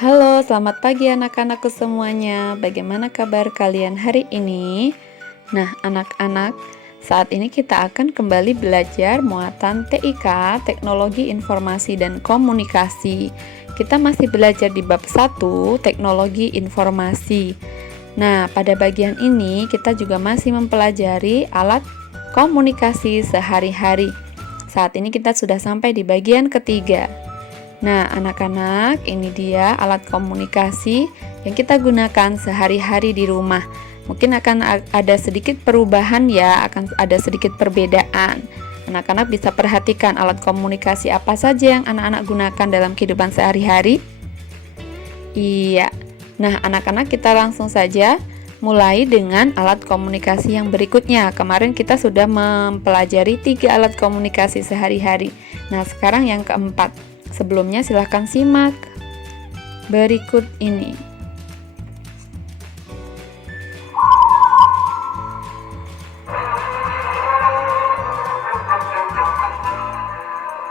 Halo, selamat pagi anak-anakku semuanya. Bagaimana kabar kalian hari ini? Nah, anak-anak, saat ini kita akan kembali belajar muatan TIK, Teknologi Informasi dan Komunikasi. Kita masih belajar di bab 1, Teknologi Informasi. Nah, pada bagian ini kita juga masih mempelajari alat komunikasi sehari-hari. Saat ini kita sudah sampai di bagian ketiga. Nah, anak-anak, ini dia alat komunikasi yang kita gunakan sehari-hari di rumah. Mungkin akan ada sedikit perubahan ya, akan ada sedikit perbedaan. Anak-anak bisa perhatikan alat komunikasi apa saja yang anak-anak gunakan dalam kehidupan sehari-hari. Iya. Nah, anak-anak, kita langsung saja mulai dengan alat komunikasi yang berikutnya. Kemarin kita sudah mempelajari 3 alat komunikasi sehari-hari. Nah, sekarang yang keempat. Sebelumnya silahkan simak berikut ini.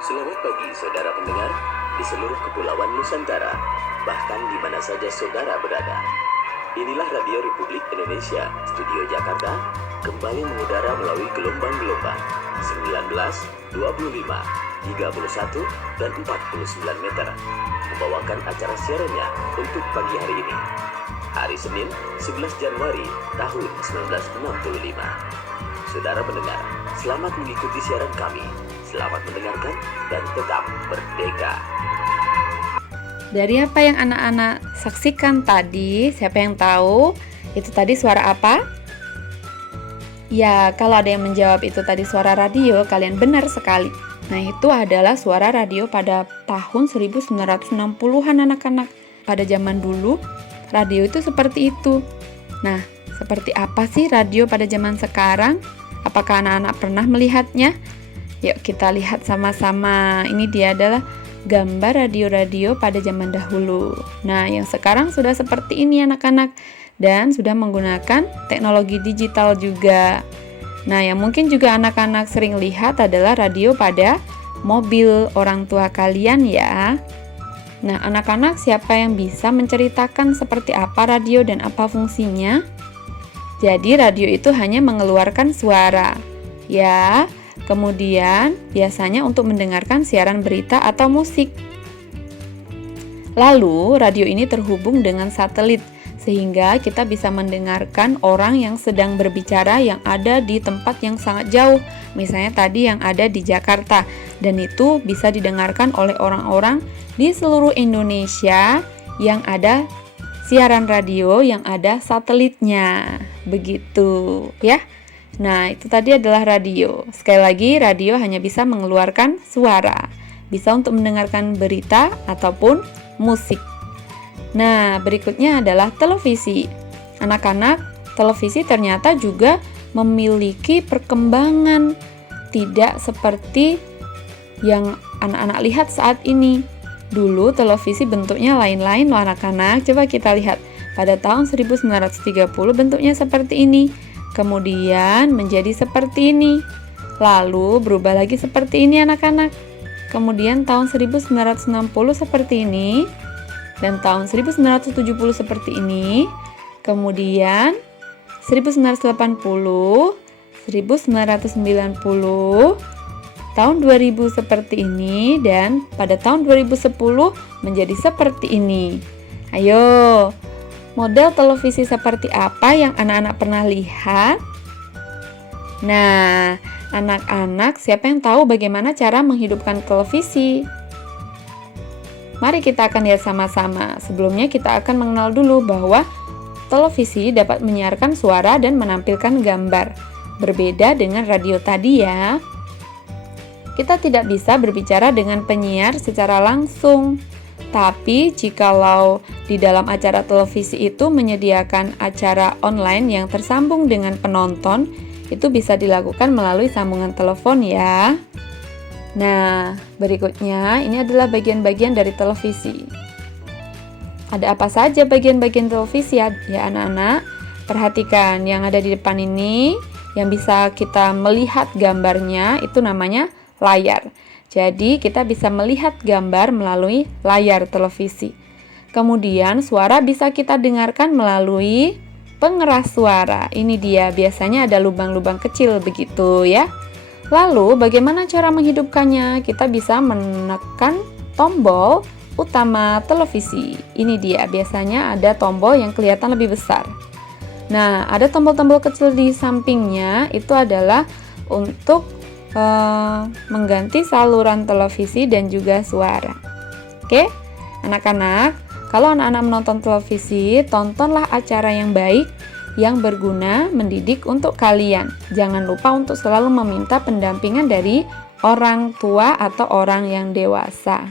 Selamat pagi saudara pendengar di seluruh kepulauan Nusantara, bahkan di mana saja saudara berada. Inilah Radio Republik Indonesia, Studio Jakarta, kembali mengudara melalui gelombang-gelombang 19, 25, 31, dan 49 meter, membawakan acara siarannya untuk pagi hari ini, hari Senin 11 Januari tahun 1965. Saudara pendengar, selamat mengikuti siaran kami. Selamat mendengarkan dan tetap merdeka. Dari apa yang anak-anak saksikan tadi, siapa yang tahu itu tadi suara apa? Ya, kalau ada yang menjawab itu tadi suara radio, kalian benar sekali. Nah, itu adalah suara radio pada tahun 1960-an anak-anak. Pada zaman dulu, radio itu seperti itu. Nah, seperti apa sih radio pada zaman sekarang? Apakah anak-anak pernah melihatnya? Yuk kita lihat sama-sama. Ini dia adalah gambar radio-radio pada zaman dahulu. Nah, yang sekarang sudah seperti ini anak-anak, dan sudah menggunakan teknologi digital juga. Nah, yang mungkin juga anak-anak sering lihat adalah radio pada mobil orang tua kalian ya. Nah, anak-anak, siapa yang bisa menceritakan seperti apa radio dan apa fungsinya? Jadi, radio itu hanya mengeluarkan suara. Ya, kemudian biasanya untuk mendengarkan siaran berita atau musik. Lalu, radio ini terhubung dengan satelit, sehingga kita bisa mendengarkan orang yang sedang berbicara yang ada di tempat yang sangat jauh. Misalnya tadi yang ada di Jakarta, dan itu bisa didengarkan oleh orang-orang di seluruh Indonesia yang ada siaran radio yang ada satelitnya. Begitu ya. Nah, itu tadi adalah radio. Sekali lagi, radio hanya bisa mengeluarkan suara. Bisa untuk mendengarkan berita ataupun musik. Nah, berikutnya adalah televisi. Anak-anak, televisi ternyata juga memiliki perkembangan. Tidak seperti yang anak-anak lihat saat ini. Dulu televisi bentuknya lain-lain loh anak-anak. Coba kita lihat. Pada tahun 1930 bentuknya seperti ini. Kemudian menjadi seperti ini. Lalu berubah lagi seperti ini anak-anak. Kemudian tahun 1960 seperti ini. Dan tahun 1970 seperti ini. Kemudian 1980, 1990, tahun 2000 seperti ini, dan pada tahun 2010 menjadi seperti ini. Ayo, model televisi seperti apa yang anak-anak pernah lihat? Nah, anak-anak, siapa yang tahu bagaimana cara menghidupkan televisi? Mari kita akan lihat sama-sama. Sebelumnya kita akan mengenal dulu bahwa televisi dapat menyiarkan suara dan menampilkan gambar. Berbeda dengan radio tadi ya. Kita tidak bisa berbicara dengan penyiar secara langsung. Tapi jikalau di dalam acara televisi itu menyediakan acara online yang tersambung dengan penonton, itu bisa dilakukan melalui sambungan telepon ya. Nah, berikutnya ini adalah bagian-bagian dari televisi. Ada apa saja bagian-bagian televisi ya anak-anak? Perhatikan yang ada di depan ini, yang bisa kita melihat gambarnya itu namanya layar. Jadi kita bisa melihat gambar melalui layar televisi. Kemudian suara bisa kita dengarkan melalui pengeras suara. Ini dia, biasanya ada lubang-lubang kecil begitu ya. Lalu bagaimana cara menghidupkannya? Kita bisa menekan tombol utama televisi. Ini dia, biasanya ada tombol yang kelihatan lebih besar. Nah, ada tombol-tombol kecil di sampingnya, itu adalah untuk mengganti saluran televisi dan juga suara. Oke, anak-anak, kalau anak-anak menonton televisi, tontonlah acara yang baik, yang berguna, mendidik untuk kalian. Jangan lupa untuk selalu meminta pendampingan dari orang tua atau orang yang dewasa.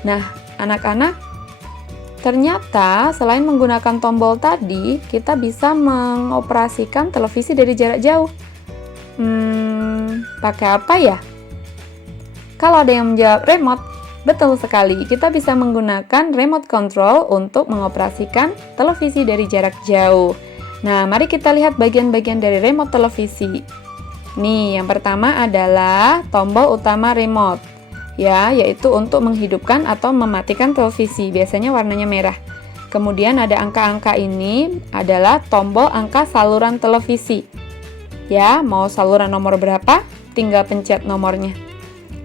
Nah, anak-anak, ternyata selain menggunakan tombol tadi, kita bisa mengoperasikan televisi dari jarak jauh. Pakai apa ya? Kalau ada yang menjawab remote, betul sekali. Kita bisa menggunakan remote control untuk mengoperasikan televisi dari jarak jauh. Nah, mari kita lihat bagian-bagian dari remote televisi. Nih, yang pertama adalah tombol utama remote. Ya, yaitu untuk menghidupkan atau mematikan televisi. Biasanya warnanya merah. Kemudian ada angka-angka ini adalah tombol angka saluran televisi. Ya, mau saluran nomor berapa? Tinggal pencet nomornya.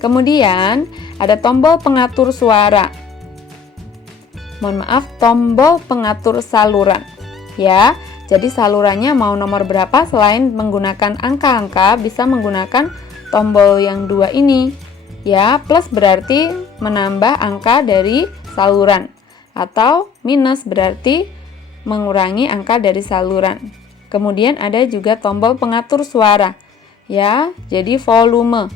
Kemudian ada tombol pengatur suara. Mohon maaf, tombol pengatur saluran. Ya, jadi salurannya mau nomor berapa, selain menggunakan angka-angka, bisa menggunakan tombol yang dua ini. Ya, plus berarti menambah angka dari saluran, atau minus berarti mengurangi angka dari saluran. Kemudian ada juga tombol pengatur suara. Ya, jadi volume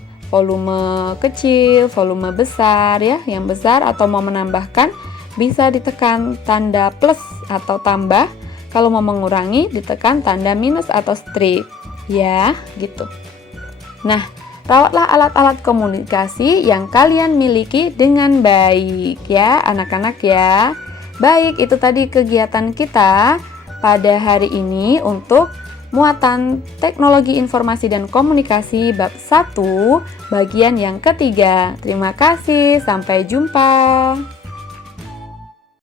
kecil, volume besar ya. Yang besar atau mau menambahkan bisa ditekan tanda plus atau tambah. Kalau mau mengurangi ditekan tanda minus atau strip. Ya, gitu. Nah, rawatlah alat-alat komunikasi yang kalian miliki dengan baik ya, anak-anak ya. Baik, itu tadi kegiatan kita pada hari ini untuk muatan teknologi informasi dan komunikasi bab 1 bagian yang ketiga. Terima kasih, sampai jumpa.